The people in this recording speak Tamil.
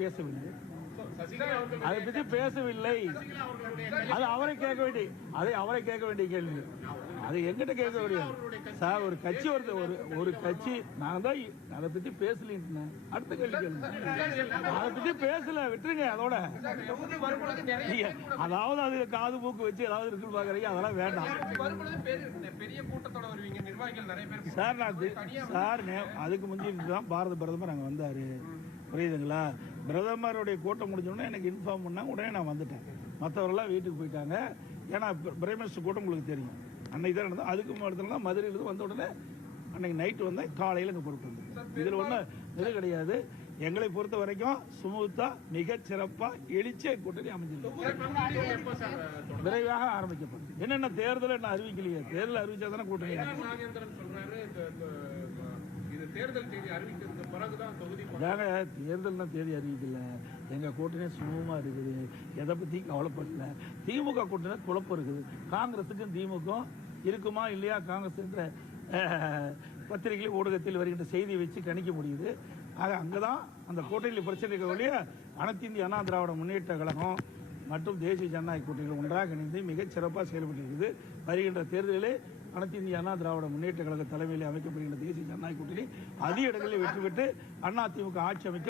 பேசவில்லை. அதை பற்றி பேசவில்லை. அது அவரை கேட்க வேண்டிய கேள்வி. அது எங்கிட்ட கேட்க முடியாது சார். ஒரு கட்சி ஒரு கட்சி நான் தான் அதை பத்தி பேசல. அடுத்த கேள்வி கேளுங்க. அதை பத்தி பேசல, விட்டுருங்க அதோட. அதாவது அது காது மூக்கு வச்சு ஏதாவது இருக்குன்னு பாக்குறீங்க, அதெல்லாம் வேண்டாம் சார். அதுக்கு முந்தைய தான் பாரத பிரதமர் அங்க வந்தாரு, புரியுதுங்களா? பிரதமருடைய கூட்டம் முடிஞ்சோடனே எனக்கு இன்ஃபார்ம் பண்ணாங்க, உடனே நான் வந்துட்டேன். மற்றவரெல்லாம் வீட்டுக்கு போயிட்டாங்க. ஏன்னா பிரைம் மினிஸ்டர் கூட்டம் உங்களுக்கு தெரியும், அன்னைக்கு தான் நடந்தது. அதுக்கு இடத்துல மதுரையிலிருந்து வந்த உடனே அன்னைக்கு நைட்டு வந்தேன், காலையில் இங்கே பொறுப்பு வந்தேன். இதில் ஒன்றும் இது கிடையாது. எங்களை பொறுத்த வரைக்கும் சுமூத்தா மிக சிறப்பா எழுச்சியை கூட்டணி அமைஞ்சிருக்கு. விரைவாக ஆரம்பிக்கப்படும். என்னென்ன தேர்தல் என்ன அறிவிக்கலையே, தேர்தல் அறிவிச்சா தானே கூட்டணி. தேர்தல் தேதி அறிவிக்கல. எங்க கூட்டணி சுமூகமா இருக்குது, எதை பத்தி கவலைப்படல. திமுக கூட்டணி குழப்பம் இருக்குது. காங்கிரசுக்கும் திமுக இருக்குமா இல்லையா? காங்கிரஸ் என்ற பத்திரிகை ஊடகத்தில் வருகின்ற செய்தியை வச்சு கணிக்க முடியுது. ஆக அங்கதான் அந்த கூட்டணியில் பிரச்சனை இருக்கக்கூடிய அனைத்து இந்திய அண்ணா திராவிட முன்னேற்ற கழகம் மற்றும் தேசிய ஜனநாயக கூட்டணிகள் ஒன்றாக இணைந்து மிகச் சிறப்பாக செயல்பட்டு இருக்குது. வருகின்ற தேர்தலிலே அனைத்து இந்திய அண்ணா திராவிட முன்னேற்ற கழக தலைமையில் அமைக்கப்படுகின்ற தேசிய ஜனநாயக கூட்டணி அதிக இடங்களில் வெற்றி பெற்று அதிமுக ஆட்சி அமைக்க